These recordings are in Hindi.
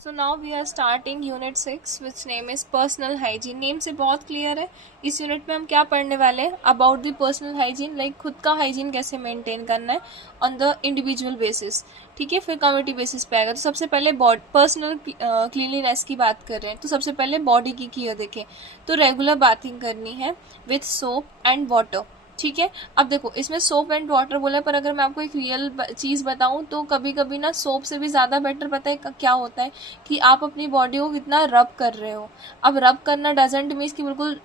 So now we are starting unit 6 which name is personal hygiene. Name से बहुत क्लियर है। इस यूनिट में हम क्या पढ़ने वाले हैं? About the personal hygiene, like खुद का हाइजीन कैसे मेंटेन करना है ऑन द इंडिविजुअल बेसिस। ठीक है, फिर कम्युनिटी बेसिस पे आएगा। तो सबसे पहले पर्सनल क्लीनलीनेस की बात कर रहे हैं, तो सबसे पहले बॉडी की केयर देखें। तो रेगुलर बाथिंग करनी है विथ सोप एंड वाटर। ठीक है, अब देखो इसमें सोप एंड वाटर बोला है, पर अगर मैं आपको एक रियल चीज़ बताऊं तो कभी कभी ना सोप से भी ज़्यादा बेटर पता है क्या होता है कि आप अपनी बॉडी को कितना रब कर रहे हो। अब रब करना डजेंट मीन्स कि बिल्कुल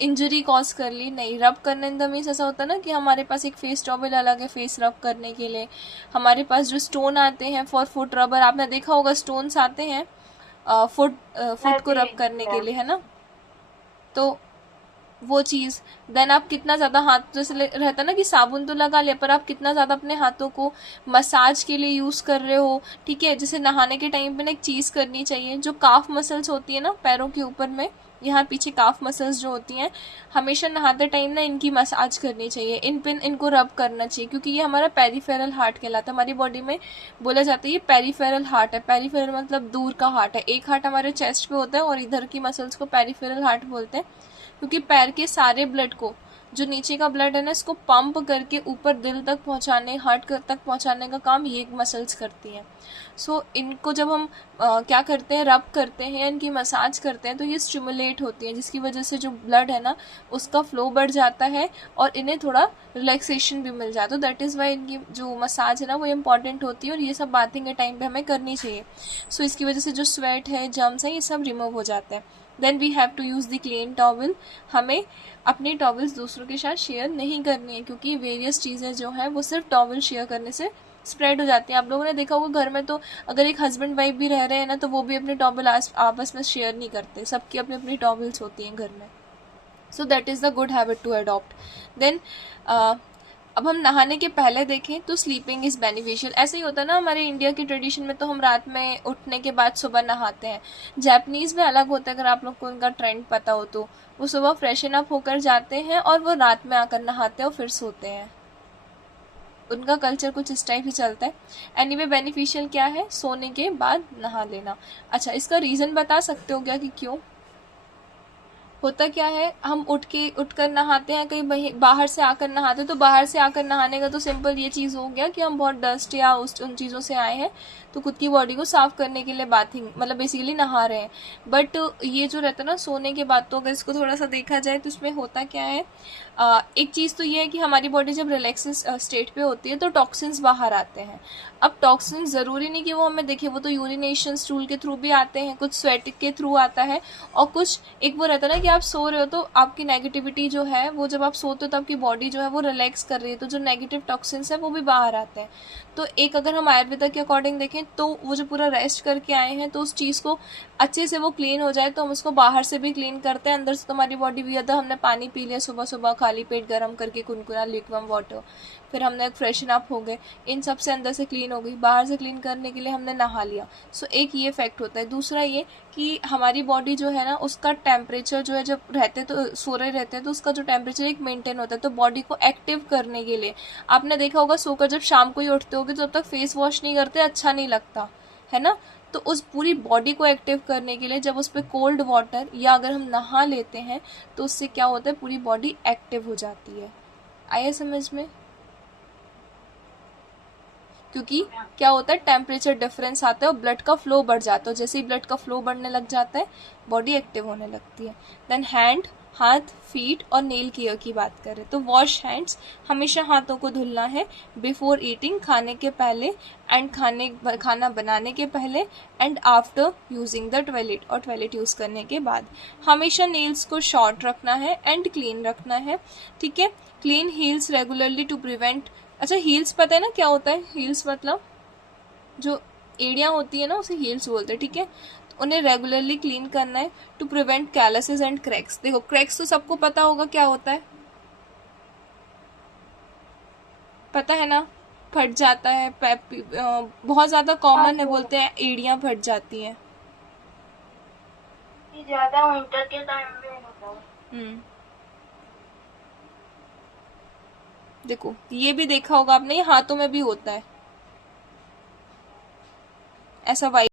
इंजरी कॉज कर ली, नहीं। रब करने द मीन्स ऐसा होता है ना कि हमारे पास एक फेस टॉवल अलग है फेस रब करने के लिए। हमारे पास जो स्टोन आते हैं फॉर फुट रबर, आपने देखा होगा स्टोन्स आते हैं फुट को रब करने के लिए, है ना। तो वो चीज़, देन आप कितना ज़्यादा हाथ, जैसे रहता ना कि साबुन तो लगा ले, पर आप कितना ज़्यादा अपने हाथों को मसाज के लिए यूज़ कर रहे हो। ठीक है, जैसे नहाने के टाइम पे ना एक चीज़ करनी चाहिए, जो काफ मसल्स होती है ना पैरों के ऊपर में, यहाँ पीछे काफ मसल्स जो होती हैं, हमेशा नहाते टाइम ना इनकी मसाज करनी चाहिए, इन पिन इनको रब करना चाहिए, क्योंकि ये हमारा पेरीफेरल हार्ट कहलाता है। हमारी बॉडी में बोला जाता है ये पेरीफेरल हार्ट है। पेरीफेरल मतलब दूर का हार्ट है। एक हार्ट हमारे चेस्ट पे होता है और इधर की मसल्स को पेरीफेरल हार्ट बोलते हैं, क्योंकि पैर के सारे ब्लड को, जो नीचे का ब्लड है ना, इसको पंप करके ऊपर दिल तक पहुंचाने, हार्ट तक पहुंचाने का काम ये मसल्स करती हैं। सो इनको जब हम क्या करते हैं, रब करते हैं, इनकी मसाज करते हैं, तो ये स्टिमुलेट होती हैं, जिसकी वजह से जो ब्लड है ना उसका फ्लो बढ़ जाता है और इन्हें थोड़ा रिलैक्सेशन भी मिल जाता है। तो दैट इज़ वाई इनकी जो मसाज है ना वो इम्पॉर्टेंट होती है, और ये सब बाथिंग के टाइम पे हमें करनी चाहिए। सो इसकी वजह से जो स्वेट है, जर्म्स है, ये सब रिमूव हो जाते हैं। Then we have to use the clean towel. हमें अपनी टॉवल्स दूसरों के साथ शेयर नहीं करनी है, क्योंकि वेरियस चीज़ें जो हैं वो सिर्फ टॉवल शेयर करने से स्प्रेड हो जाती हैं। आप लोगों ने देखा होगा घर में तो अगर एक हस्बैंड वाइफ भी रह रहे हैं ना, तो वो भी अपने टॉवल आपस में शेयर नहीं करते, सबकी अपनी अपनी टॉवल्स होती हैं घर में। So that is the good habit to adopt. Then अब हम नहाने के पहले देखें तो स्लीपिंग इज़ बेनिफिशियल। ऐसे ही होता है ना हमारे इंडिया की ट्रेडिशन में, तो हम रात में उठने के बाद सुबह नहाते हैं। जापानीज़ में अलग होता है, अगर आप लोग को उनका ट्रेंड पता हो तो वो सुबह फ्रेशन अप होकर जाते हैं और वो रात में आकर नहाते हैं और फिर सोते हैं। उनका कल्चर कुछ इस टाइप ही चलता है। एनीवे बेनिफिशियल क्या है? सोने के बाद नहा लेना। अच्छा, इसका रीज़न बता सकते हो क्या कि क्यों होता क्या है? हम उठकर नहाते हैं, कहीं बाहर से आकर नहाते हैं, तो बाहर से आकर नहाने का तो सिंपल ये चीज़ हो गया कि हम बहुत डस्ट या उन चीज़ों से आए हैं, तो खुद की बॉडी को साफ करने के लिए बाथिंग मतलब बेसिकली नहा रहे हैं। बट ये जो रहता है ना सोने के बाद, तो अगर इसको थोड़ा सा देखा जाए तो इसमें होता क्या है, एक चीज़ तो ये है कि हमारी बॉडी जब रिलैक्स स्टेट पे होती है तो टॉक्सिन्स बाहर आते हैं। अब टॉक्सिन्स ज़रूरी नहीं कि वो हमें देखे, वो तो यूरिनेशन स्टूल के थ्रू भी आते हैं, कुछ स्वेट के थ्रू आता है, और कुछ एक वो रहता है ना कि आप सो रहे हो तो आपकी नेगेटिविटी जो है वो, जब आप सोते हो तो आपकी बॉडी जो है वो रिलैक्स कर रही है, तो जो नेगेटिव टॉक्सिन्स है वो भी बाहर आते हैं। तो एक अगर हम आयुर्वेदा के अकॉर्डिंग देखें तो वो जो पूरा रेस्ट करके आए हैं, तो उस चीज़ को अच्छे से वो क्लीन हो जाए, तो हम उसको बाहर से भी क्लीन करते हैं, अंदर से तो हमारी बॉडी भी, अगर हमने पानी पी लिया सुबह सुबह खाली पेट गर्म करके कुनकुना ल्यूकवार्म वाटर, फिर हमने फ्रेशन अप हो गए, इन सब से अंदर से क्लीन हो गई, बाहर से क्लीन करने के लिए हमने नहा लिया। सो एक ये इफेक्ट होता है। दूसरा ये कि हमारी बॉडी जो है ना उसका टेम्परेचर जो है, जब रहते तो सो रहे रहते हैं तो उसका जो टेम्परेचर एक मेंटेन होता है, तो बॉडी को एक्टिव करने के लिए आपने देखा होगा सोकर जब शाम को ही उठते होगे तो जब तक फेस वॉश नहीं करते अच्छा नहीं लगता है ना। तो उस पूरी बॉडी को एक्टिव करने के लिए जब उस पर कोल्ड वाटर या अगर हम नहा लेते हैं तो उससे क्या होता है, पूरी बॉडी एक्टिव हो जाती है। आया समझ में? क्योंकि क्या होता है, टेम्परेचर डिफरेंस आता है और ब्लड का फ्लो बढ़ जाता है। जैसे ही ब्लड का फ्लो बढ़ने लग जाता है बॉडी एक्टिव होने लगती है। देन हैंड, हाथ, फीट और नेल केयर की बात करें तो वॉश हैंड्स, हमेशा हाथों को धुलना है बिफोर ईटिंग, खाने के पहले, एंड खाना बनाने के पहले, and after using the toilet, और टॉयलेट यूज़ करने के बाद। हमेशा नेल्स को शॉर्ट रखना है एंड क्लीन रखना है। ठीक है, clean heels regularly to prevent. अच्छा, हील्स पता है ना क्या होता है? हील्स मतलब जो एड़ियाँ होती है ना उसे हील्स बोलते हैं। ठीक है, तो उन्हें रेगुलरली क्लीन करना है टू प्रिवेंट कैलसेस एंड क्रैक्स। देखो क्रैक्स तो सबको पता होगा क्या होता है, पता है ना, फट जाता है, बहुत ज़्यादा कॉमन है, बोलते हैं एड़ियाँ फट जाती हैं। ज्यादा विंटर के टाइम में होता है। हम्म, देखो ये भी देखा होगा आपने, ये हाथों में भी होता है ऐसा वाइट